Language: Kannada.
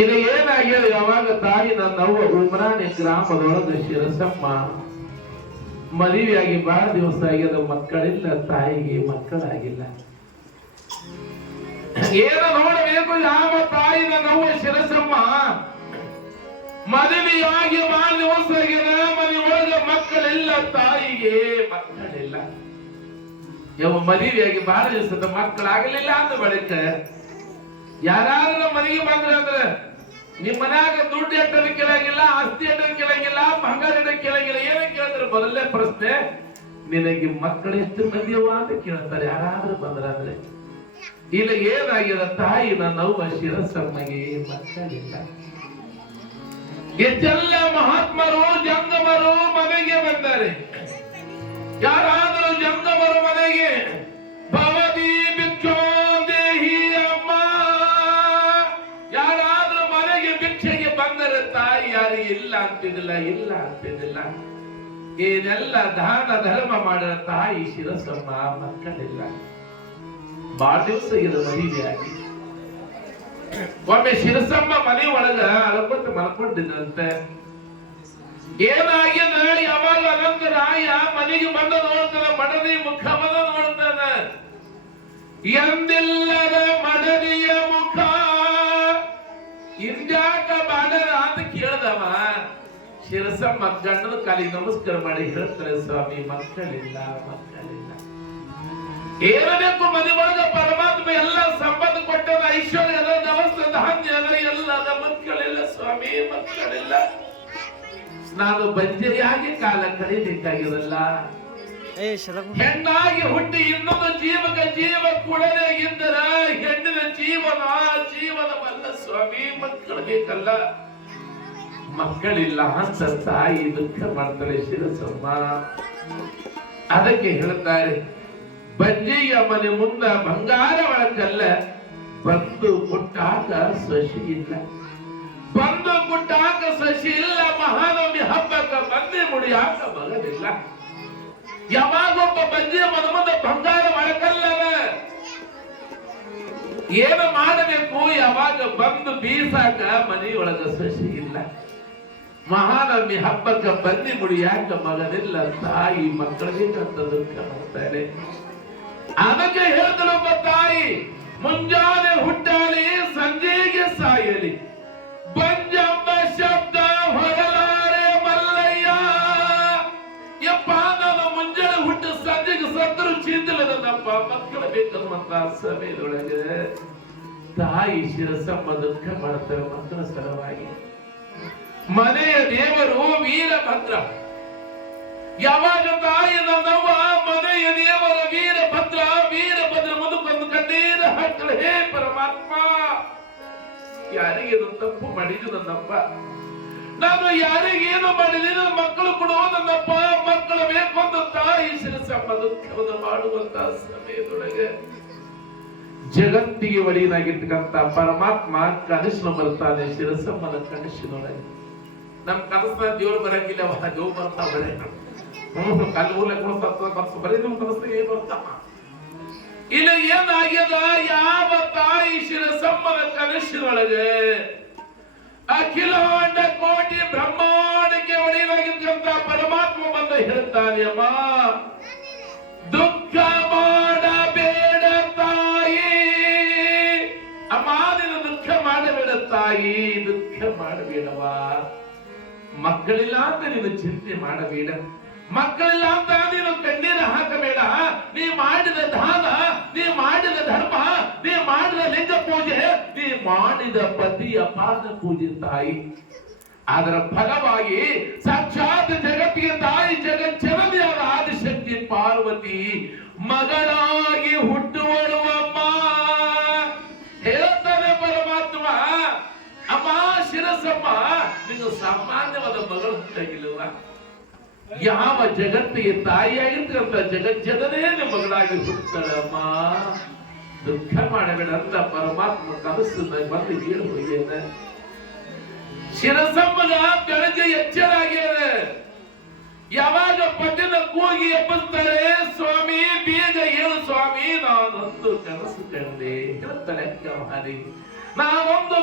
ಇದು ಏನಾಗ್ಯದ? ಯಾವಾಗ ತಾಯಿ ನನ್ನವ್ವ ಉಮ್ರಾಣಿ ಗ್ರಾಮದೊಳಗ ಶಿರಸಮ್ಮ ಮದುವೆಯಾಗಿ ಬಹಳ ದಿವಸ ಆಗ್ಯದ, ಮಕ್ಕಳಿಲ್ಲ, ತಾಯಿಗೆ ಮಕ್ಕಳಾಗಿಲ್ಲ. ಏನ ನೋಡಬೇಕು? ಯಾವ ತಾಯಿ ನನ್ನವ್ವ ಶಿರಸಮ್ಮ ಮದುವೆಯಾಗಿ ಬಹಳ ದಿವಸ ಆಗ್ಯದ, ಮನೆಯೊಳಗ ಮಕ್ಕಳಿಲ್ಲ, ತಾಯಿಗೆ ಮಕ್ಕಳಿಲ್ಲ. ಯಾವ ಮದುವೆಯಾಗಿ ಬಹಳ ದಿವಸದ ಮಕ್ಕಳಾಗಲಿಲ್ಲ ಅಂದ ಬಳಿಕ ಯಾರಾದ್ರೂ ನಮ್ಮ ಮನೆಗೆ ಬಂದ್ರೆ ಅಂದ್ರೆ ನಿಮ್ ಮನ್ಯಾಗ ದುಡ್ಡು ಎಟ್ಟದ ಕೇಳಂಗಿಲ್ಲ, ಆಸ್ತಿ ಎಟ್ಟದ ಕೇಳಂಗಿಲ್ಲ, ಬಂಗಾರ ಎಟ್ಟದ ಕೇಳಂಗಿಲ್ಲ. ಏನ ಕೇಳಿದ್ರೆ ಮೊದಲನೇ ಪ್ರಶ್ನೆ, ನಿನಗೆ ಮಕ್ಕಳು ಎಷ್ಟು ಮಂದಿಯವ ಅಂತ ಕೇಳ್ತಾರೆ ಯಾರಾದ್ರೂ ಬಂದ್ರೆ. ಇಲ್ಲ ಏನಾಗಿದೆ? ತಾಯಿ ನನ್ನವ್ವ ಶಿರಸಮ್ಮಗೆ ಮಕ್ಕಳಿಲ್ಲ. ಎಷ್ಟೆಲ್ಲ ಮಹಾತ್ಮರು ಜಂಗಮರು ಮನೆಗೆ ಬಂದರೆ, ಯಾರಾದರೂ ಜಂಗಮರು ಮನೆಗೆ ಭವದಿ ಭಿಕ್ಷೋ ದೇಹಿ ಅಮ್ಮ, ಯಾರಾದ್ರೂ ಮನೆಗೆ ಭಿಕ್ಷೆಗೆ ಬಂದರೆ ತಾಯಿ ಯಾರಿಗೆ ಇಲ್ಲ ಅಂತಿದ್ದಿಲ್ಲ, ಇಲ್ಲ ಅಂತಿದ್ದಿಲ್ಲ. ಏನೆಲ್ಲ ದಾನ ಧರ್ಮ ಮಾಡಿದ ತಾಯಿ ಶಿರಸಮ್ಮ ಮಕ್ಕಳಿಲ್ಲ. ಬಾಳ ದಿವಸ ಇದು ಮದುವೆಯಾಗಿ ಒಮ್ಮೆ ಶಿರಸಮ್ಮ ಮನೆ ಒಳಗ ಅಳ್ಕೊತ ಮಲ್ಕೊಂಡಿದ್ದಂತೆ. ಏನಾಗ್ಯದ? ಯಾವಾಗ ಅನಂತರಾಯ ಮನೆಗೆ ಬಂದ ನೋಡ್ತಾನ, ಮಡದಿ ಮುಖವನ್ನ ನೋಡ್ತಾನ. ಎಂದಿಲ್ಲದ ಮಡದಿಯ ಮುಖ ಇಂದ್ಯಾಕ ಬಾಡದ ಅಂತ ಕೇಳ್ದವ. ಶಿರಸಮ್ಮ ಗಂಡನ ಕಾಲಿಗೆ ನಮಸ್ಕಾರ ಮಾಡಿ ಹೇಳ್ತಾರೆ, ಸ್ವಾಮಿ ಮಕ್ಕಳಿಲ್ಲ, ಮಕ್ಕಳಿಲ್ಲ. ಏರಬೇಕು ಮನೆ ಒಳಗ ಪರಮಾತ್ಮ ಎಲ್ಲ ಸಂಪತ್ತು ಕೊಟ್ಟದ, ಐಶ್ವರ್ಯ ಅದ, ನವಸ್ತ ಧಾನ್ಯ ಅದ, ಎಲ್ಲ ಮಕ್ಕಳಿಲ್ಲ ಸ್ವಾಮಿ, ಮಕ್ಕಳಿಲ್ಲ. ನಾನು ಬಂಜೆಯಾಗಿ ಕಾಲ ಕಳೆಯಬೇಕಾಗಿರಲ್ಲ. ಹೆಣ್ಣಾಗಿ ಹುಟ್ಟಿ ಇನ್ನೊಂದು ಜೀವಕ ಜೀವ ಕೂಡಲೇ ಇದ್ದರ ಹೆಣ್ಣಿನ ಜೀವನವಲ್ಲ ಸ್ವಾಮಿ, ಮಕ್ಕಳು ಬೇಕಲ್ಲ. ಮಕ್ಕಳಿಲ್ಲ ಅಂತ ತಾಯಿ ದುಃಖ ಮಾಡ್ತಾರೆ ಶಿರಸಮ್ಮ. ಅದಕ್ಕೆ ಹೇಳ್ತಾರೆ, ಬಂಜೆಯ ಮನೆ ಮುಂದ ಬಂಗಾರ ಒಳಕಲ್ಲ, ಬಂದು ಮುಟ್ಟಾಕ ಸಸಿ ಇಲ್ಲ. ಬಂದು ಮುಟ್ಟಾಕ ಸಸಿ ಇಲ್ಲ, ಮಹಾನವಮಿ ಹಬ್ಬಕ್ಕ ಬಂದೆ ಮುಡಿಯಾಕ ಮಗನಿಲ್ಲ. ಯಾವಾಗೊಬ್ಬ ಬಂಜೆಯ ಮನೆ ಮುಂದೆ ಬಂಗಾರ ಒಳಕಲ್ಲವ ಏನು ಮಾಡಬೇಕು? ಯಾವಾಗ ಬಂದು ಬೀಸಾಕ ಮನೆಯೊಳಗ ಸಸಿ ಇಲ್ಲ. ಮಹಾನವಮಿ ಹಬ್ಬಕ್ಕ ಬಂದಿ ಮುಡಿಯಾಕ ಮಗನಿಲ್ಲ, ತಾಯಿ ಮಕ್ಕಳಿಗೆ ಅಂತ ದುಃಖ ಮಾಡ್ತಾರೆ. ಅದಕ್ಕೆ ಹೇಳಿದಳೊಬ್ಬ ತಾಯಿ, ಮುಂಜಾನೆ ಹುಟ್ಟಾಲಿ ಸಂಜೆಗೆ ಸಾಯಲಿ, ಬಂಜಮ್ಮ ಶಬ್ದ ಹೊರಲಾರೆ ಮಲ್ಲಯ್ಯ. ಯಪ್ಪ ನಾನು ಮುಂಜಾನೆ ಹುಟ್ಟು ಸಂಜೆಗೆ ಸತ್ರು ಚಿಂತಿಲ್ಲದಪ್ಪ, ಮಕ್ಕಳು ಬೇಕನ್ನುವಂತ ಸಮಯದೊಳಗೆ ತಾಯಿ ಶಿರಸಮ್ಮ ದುಃಖ ಮಾಡ್ತಾರೆ ಮಕ್ಕಳ ಸಲುವಾಗಿ. ಮನೆಯ ದೇವರು ವೀರಭದ್ರ. ಯಾವಾಗ ತಾಯಿ ನನ್ನವ್ವ ಮನೆಯ ದೇವರ ವೀರಭದ್ರ ಮುಂದಕ್ಕೊಂದು ಕಣ್ಣೀರ ಹಾಕಲು, ಹೇ ಪರಮಾತ್ಮ ಯಾರಿಗೇನು ತಪ್ಪು ಮಾಡಿದ್ದು ನನ್ನಪ್ಪ, ನಾನು ಯಾರಿಗೇನು ಮಾಡಿದ ಮಕ್ಕಳು ಕೊಡುವ ನನ್ನಪ್ಪ, ಮಕ್ಕಳು ಬೇಕು ಅಂತ ತಾಯಿ ಶಿರಸಮ್ಮ ದುಃಖವನ್ನು ಮಾಡುವಂತ ಸಮಯದೊಳಗೆ ಜಗತ್ತಿಗೆ ಒಡೆಯನಾಗಿರ್ತಕ್ಕಂಥ ಪರಮಾತ್ಮ ಕನಸಿನ ಬರ್ತಾನೆ ಶಿರಸಮ್ಮನ ಕನಸಿನೊಳಗೆ. ನಮ್ ಕನಸಿನ ದೇವ್ರು ಬರಂಗಿಲ್ಲ, ದೇವ್ ಬರ್ತಾ ಬರೇ ಇಲ್ಲ. ಏನಾಗ್ಯದ? ಯಾವ ತಾಯಿ ಶಿರಸಮ್ಮನ ಕನಸಿನೊಳಗೆ ಅಖಿಲಾಂಡ ಕೋಟಿ ಬ್ರಹ್ಮಾಂಡಕ್ಕೆ ಒಡೆಯನಾಗಿದ್ದಂತ ಪರಮಾತ್ಮ ಬಂದ ಹೇಳ್ತಾನೆ, ಅಮ್ಮ ದುಃಖ ಮಾಡಬೇಡ ತಾಯಿ, ಅಮ್ಮ ನೀನು ದುಃಖ ಮಾಡಬೇಡ ತಾಯಿ, ದುಃಖ ಮಾಡಬೇಡವಾ. ಮಕ್ಕಳಿಲ್ಲ ಅಂತ ನೀನು ಚಿಂತೆ ಮಾಡಬೇಡ, ಮಕ್ಕಳಿಲ್ಲ ಅಂತ ನೀನು ಕಣ್ಣೀರ ಹಾಕಬೇಡ. ನೀ ಮಾಡಿದ ದಾನ, ನೀ ಮಾಡಿದ ಧರ್ಮ, ನೀ ಮಾಡಿದ ಲಿಂಗ ಪೂಜೆ, ನೀ ಮಾಡಿದ ಪತಿಯ ಪಾದ ಪೂಜೆ ತಾಯಿ. ಅದರ ಫಲವಾಗಿ ಸಾಕ್ಷಾತ್ ಜಗತ್ತಿಗೆ ತಾಯಿ ಜಗಜ್ಜನನಿಯಾದ ಆದಿಶಕ್ತಿ ಪಾರ್ವತಿ ಮಗಳಾಗಿ ಹುಟ್ಟುವಳು ಅಮ್ಮ. ಹೇಳ್ತಾನೆ ಪರಮಾತ್ಮ, ಅಮ್ಮ ಶಿರಸಮ್ಮ ನೀನು ಸಾಮಾನ್ಯವಾದ ಮಗಳು ಹುಟ್ಟಾಗಿಲ್ಲವ. ಯಾವ ಜಗತ್ತಿಗೆ ತಾಯಿಯಾಗಿರ್ತಕ್ಕಂಥ ಜಗಜ್ಜನನೇ ಮಗಳಾಗಿ ಹುಟ್ಟುತ್ತಾಳಮ್ಮ, ದುಃಖ ಮಾಡಬೇಡ ಅಂತ ಪರಮಾತ್ಮ ಕನಸು ಬಂದು ಹೇಳಿ ಹೋಗ್ಯಾನ. ಶಿರಸಮ್ಮಗ ಬೆಳಗ್ಗೆ ಎಚ್ಚರ ಆಗ್ಯಾದ. ಯಾವಾಗ ಪಟ್ಟಿನ ಕೂಗಿ ಎಬ್ಬಿಸ್ತಾರೆ, ಸ್ವಾಮಿ ಬೇಗ ಸ್ವಾಮಿ ನಾನೊಂದು ಕನಸು ಕಂಡೆ ಹೇಳ್ತಾಳೆ. ನಾನೊಂದು